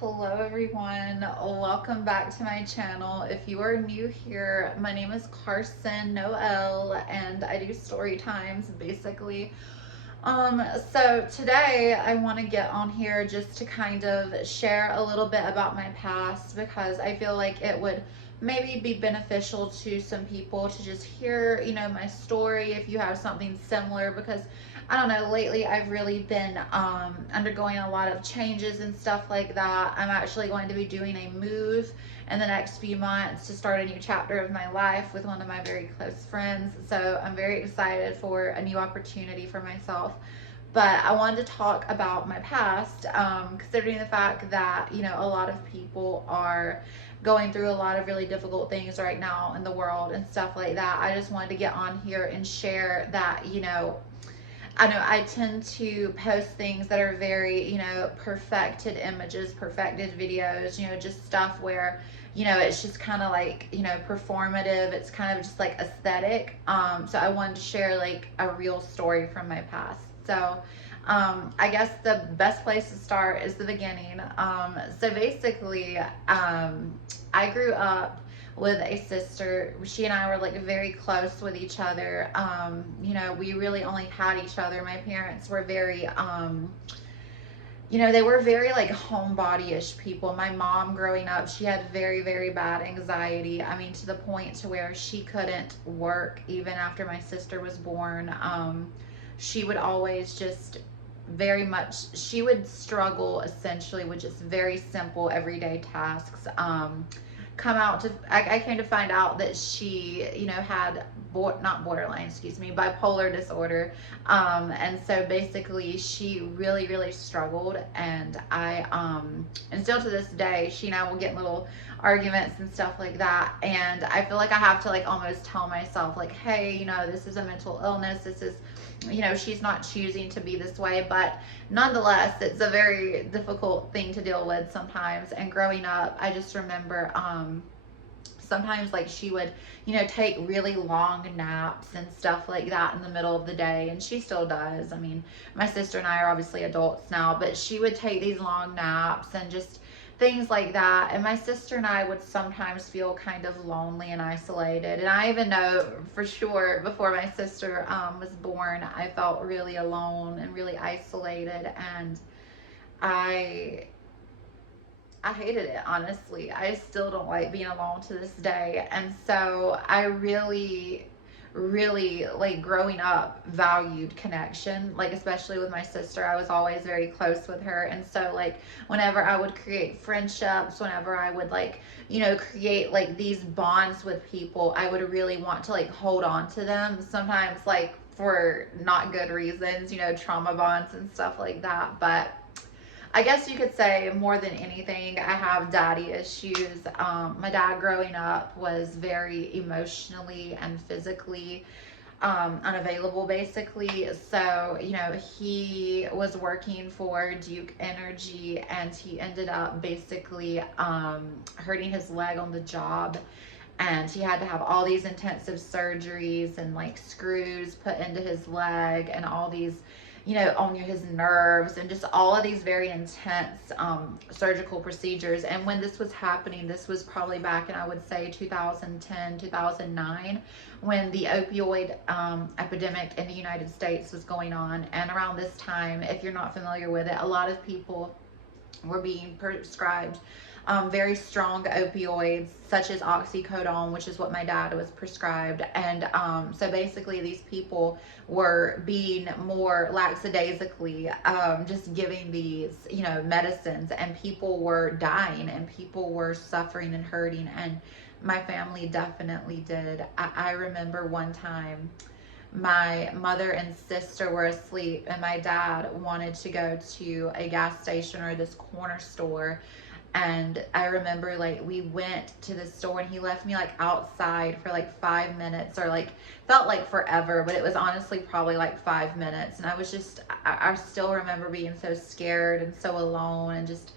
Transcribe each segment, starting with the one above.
Hello everyone, welcome back to my channel. If you are new here, my name is Carson Noel and I do story times basically. So today I want to get on here just to kind of share a little bit about my past because I feel like it would maybe be beneficial to some people to just hear, my story if you have something similar because I don't know, lately I've really been undergoing a lot of changes and stuff like that. I'm actually going to be doing a move in the next few months to start a new chapter of my life with one of my very close friends. So I'm very excited for a new opportunity for myself. But I wanted to talk about my past, considering the fact that, a lot of people are going through a lot of really difficult things right now in the world and stuff like that. I just wanted to get on here and share that, I know I tend to post things that are very, perfected images, perfected videos, just stuff where, it's just kind of like, performative. It's kind of just like aesthetic. So I wanted to share like a real story from my past. So, I guess the best place to start is the beginning. So basically, I grew up with a sister. She and I were like very close with each other. We really only had each other. My parents were very, they were very like homebody-ish people. My mom growing up, she had very, very bad anxiety. I mean, to the point to where she couldn't work even after my sister was born. She would always just very much, she would struggle essentially with just very simple everyday tasks. I came to find out that she, had not borderline, excuse me, bipolar disorder. And so basically she really, really struggled. And and still to this day, she and I will get in little arguments and stuff like that. And I feel like I have to like almost tell myself like, hey, this is a mental illness. This is, she's not choosing to be this way, but nonetheless, it's a very difficult thing to deal with sometimes. And growing up, I just remember, sometimes like she would, take really long naps and stuff like that in the middle of the day. And she still does. I mean, my sister and I are obviously adults now, but she would take these long naps and just things like that. And my sister and I would sometimes feel kind of lonely and isolated. And I even know for sure before my sister was born, I felt really alone and really isolated. And I I hated it, honestly. I still don't like being alone to this day. And so I really, really, like growing up, valued connection, like especially with my sister. I was always very close with her. And so, like, whenever I would create friendships, whenever I would, like, create like these bonds with people, I would really want to like hold on to them. Sometimes, like, for not good reasons, trauma bonds and stuff like that. But I guess you could say more than anything, I have daddy issues. My dad growing up was very emotionally and physically unavailable, basically. So, he was working for Duke Energy and he ended up basically hurting his leg on the job. And he had to have all these intensive surgeries and like screws put into his leg and all these, on his nerves and just all of these very intense surgical procedures. And when this was happening, this was probably back in, I would say, 2010, 2009, when the opioid epidemic in the United States was going on. And around this time, if you're not familiar with it, a lot of people were being prescribed very strong opioids such as oxycodone, which is what my dad was prescribed. And so basically these people were being more lackadaisically just giving these, medicines, and people were dying and people were suffering and hurting. And my family definitely did. I remember one time my mother and sister were asleep and my dad wanted to go to a gas station or this corner store. And I remember like we went to the store and he left me like outside for like 5 minutes, or like felt like forever, but it was honestly probably like 5 minutes. And I was just, I still remember being so scared and so alone and just,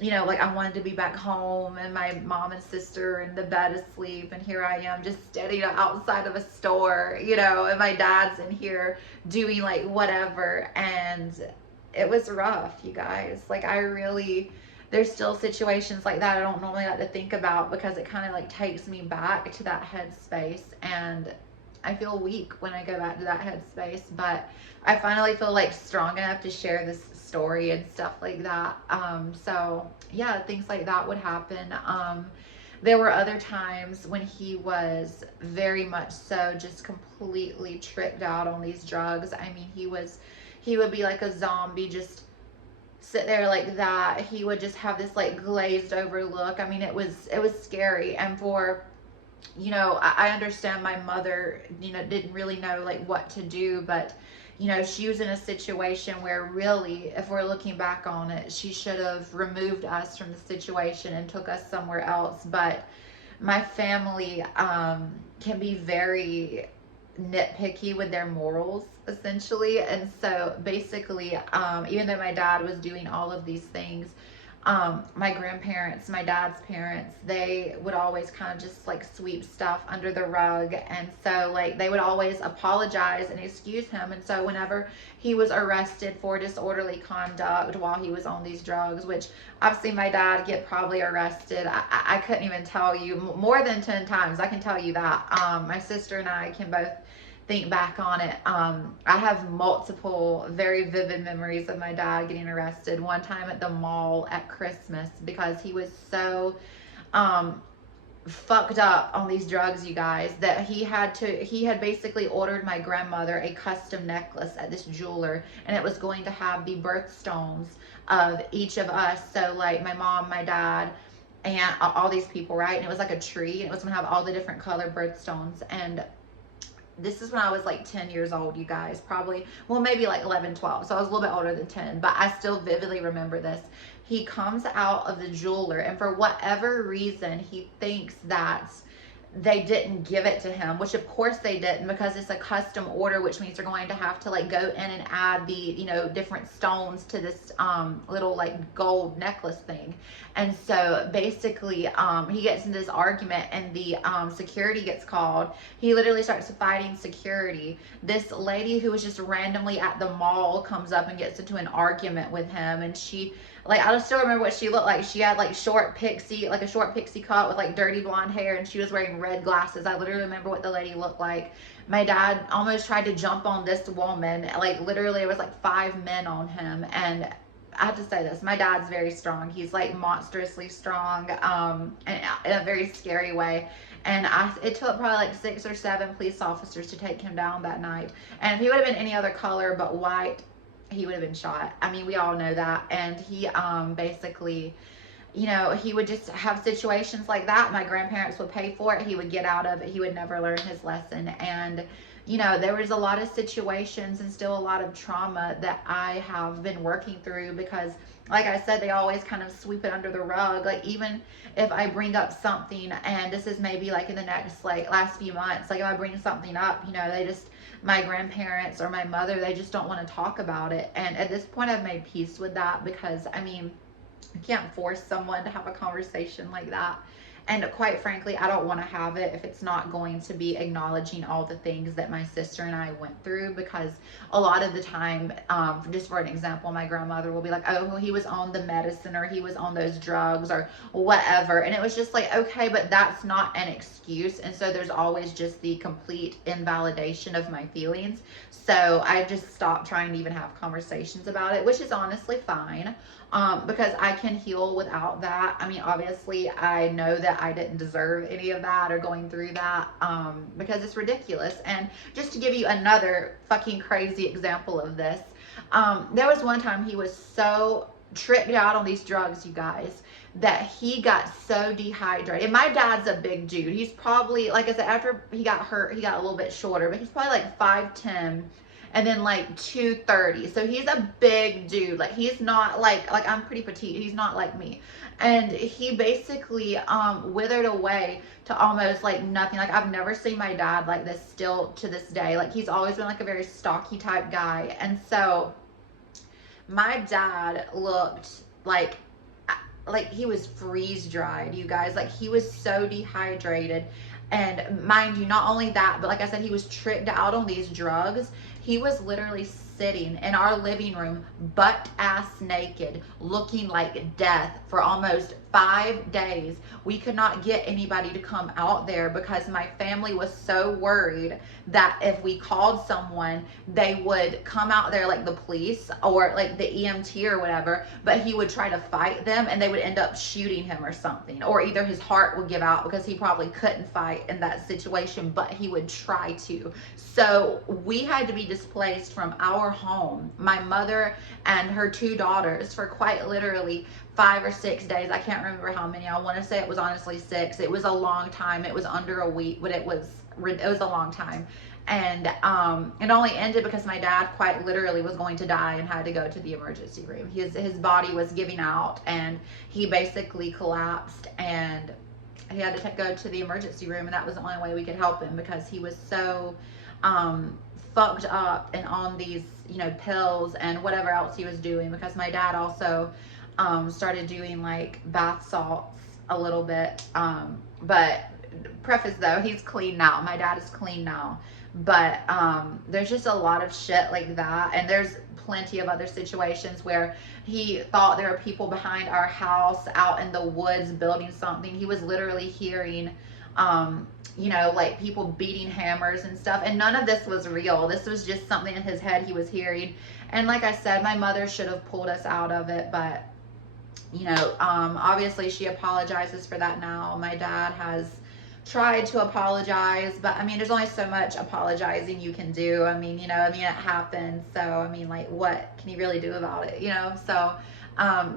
like I wanted to be back home and my mom and sister in the bed asleep. And here I am just standing outside of a store, and my dad's in here doing like whatever. And it was rough, you guys. Like I really there's still situations like that I don't normally like to think about, because it kind of like takes me back to that headspace, and I feel weak when I go back to that headspace. But I finally feel like strong enough to share this story and stuff like that. So yeah, things like that would happen. There were other times when he was very much so just completely tripped out on these drugs. I mean, he would be like a zombie, just sit there like that. He would just have this like glazed over look. I mean, it was scary. And for, you know, I understand my mother, you know, didn't really know like what to do, but you know, she was in a situation where really, if we're looking back on it, she should have removed us from the situation and took us somewhere else. But my family can be very nitpicky with their morals, essentially. And so basically, even though my dad was doing all of these things, my grandparents, my dad's parents, they would always kind of just like sweep stuff under the rug. And so like they would always apologize and excuse him. And so whenever he was arrested for disorderly conduct while he was on these drugs, which I've seen my dad get probably arrested, I couldn't even tell you, more than 10 times, I can tell you that. My sister and I can both think back on it. I have multiple very vivid memories of my dad getting arrested. One time at the mall at Christmas, because he was so fucked up on these drugs, you guys, that he had basically ordered my grandmother a custom necklace at this jeweler, and it was going to have the birthstones of each of us. So like my mom, my dad, and all these people, right? And it was like a tree, and it was gonna have all the different colored birthstones. And this is when I was like 10 years old, you guys, probably, well, maybe like 11, 12. So I was a little bit older than 10, but I still vividly remember this. He comes out of the jeweler, and for whatever reason, he thinks that they didn't give it to him, which of course they didn't, because it's a custom order, which means they're going to have to like go in and add the, you know, different stones to this little like gold necklace thing. And so basically he gets into this argument, and the security gets called. He literally starts fighting security. This lady who was just randomly at the mall comes up and gets into an argument with him, and she, like, I still remember what she looked like. She had like a short pixie cut with like dirty blonde hair, and she was wearing red glasses. I literally remember what the lady looked like. My dad almost tried to jump on this woman. Like literally, it was like 5 men on him. And I have to say this, my dad's very strong. He's like monstrously strong, and in a very scary way. And it took probably like 6 or 7 police officers to take him down that night. And if he would have been any other color but white, he would have been shot. I mean, we all know that. And he basically, you know, he would just have situations like that. My grandparents would pay for it. He would get out of it. He would never learn his lesson. And, you know, there was a lot of situations and still a lot of trauma that I have been working through, because like I said, they always kind of sweep it under the rug. Like even if I bring up something, and this is maybe like in the next like last few months, like if I bring something up, you know, they just, my grandparents or my mother, they just don't want to talk about it. And at this point I've made peace with that, because I mean, you can't force someone to have a conversation like that. And quite frankly, I don't want to have it if it's not going to be acknowledging all the things that my sister and I went through. Because a lot of the time, just for an example, my grandmother will be like, oh, well, he was on the medicine, or he was on those drugs, or whatever. And it was just like, okay, but that's not an excuse. And so there's always just the complete invalidation of my feelings. So I just stopped trying to even have conversations about it, which is honestly fine. Because I can heal without that. I mean, obviously I know that I didn't deserve any of that or going through that, because it's ridiculous. And just to give you another fucking crazy example of this, there was one time he was so tripped out on these drugs, you guys, that he got so dehydrated. My dad's a big dude. He's probably, like I said, after he got hurt, he got a little bit shorter, but he's probably like 5'10", and then like 230. So he's a big dude. Like he's not like I'm pretty petite. He's not like me. And he basically withered away to almost like nothing. Like I've never seen my dad like this still to this day. Like he's always been like a very stocky type guy. And so my dad looked like he was freeze dried, you guys. Like he was so dehydrated. And mind you, not only that, but like I said, he was tricked out on these drugs. He was literally sitting in our living room, butt ass naked, looking like death for almost 5 days. We could not get anybody to come out there because my family was so worried that if we called someone, they would come out there, like the police or like the EMT or whatever, but he would try to fight them and they would end up shooting him or something, or either his heart would give out because he probably couldn't fight in that situation, but he would try to. So we had to be displaced from our home, my mother and her 2 daughters, for quite literally 5 or 6 days. I can't remember how many. I want to say it was honestly 6. It was a long time. It was under a week, but it was a long time. And it only ended because my dad quite literally was going to die and had to go to the emergency room. His body was giving out and he basically collapsed, and he had to go to the emergency room, and that was the only way we could help him because he was so fucked up and on these, you know, pills and whatever else he was doing, because my dad also started doing like bath salts a little bit, but preface though, he's clean now. My dad is clean now, but there's just a lot of shit like that, and there's plenty of other situations where he thought there were people behind our house out in the woods building something. He was literally hearing you know, like people beating hammers and stuff, and none of this was real. This was just something in his head he was hearing. And like I said, my mother should have pulled us out of it, but you know, obviously she apologizes for that now. My dad has tried to apologize, but I mean, there's only so much apologizing you can do. I mean, you know, it happened. So, I mean, like, what can you really do about it, you know? So,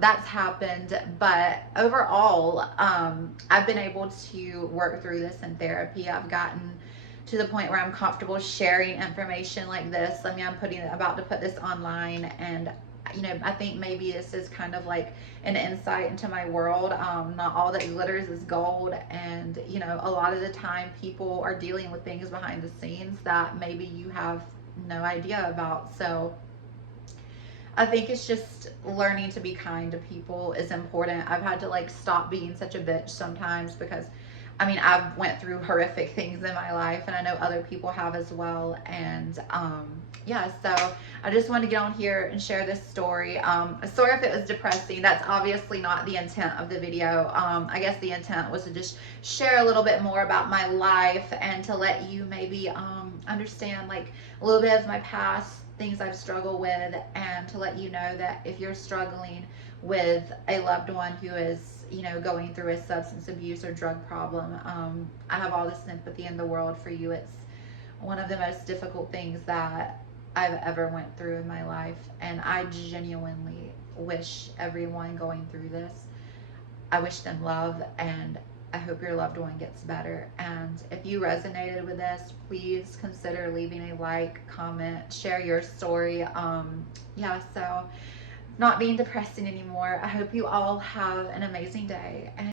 that's happened. But overall, I've been able to work through this in therapy. I've gotten to the point where I'm comfortable sharing information like this. I mean, about to put this online, and you know, I think maybe this is kind of like an insight into my world. Not all that glitters is gold, and you know, a lot of the time people are dealing with things behind the scenes that maybe you have no idea about. So I think it's just learning to be kind to people is important. I've had to like stop being such a bitch sometimes because I mean, I've went through horrific things in my life, and I know other people have as well. And yeah, so I just wanted to get on here and share this story. Sorry if it was depressing. That's obviously not the intent of the video. I guess the intent was to just share a little bit more about my life and to let you maybe understand like a little bit of my past, things I've struggled with, and to let you know that if you're struggling with a loved one who is, you know, going through a substance abuse or drug problem, I have all the sympathy in the world for you. It's one of the most difficult things that I've ever went through in my life, and I genuinely wish everyone going through this, I wish them love, and I hope your loved one gets better. And if you resonated with this, please consider leaving a like, comment, share your story. Yeah, so not being depressing anymore. I hope you all have an amazing day. And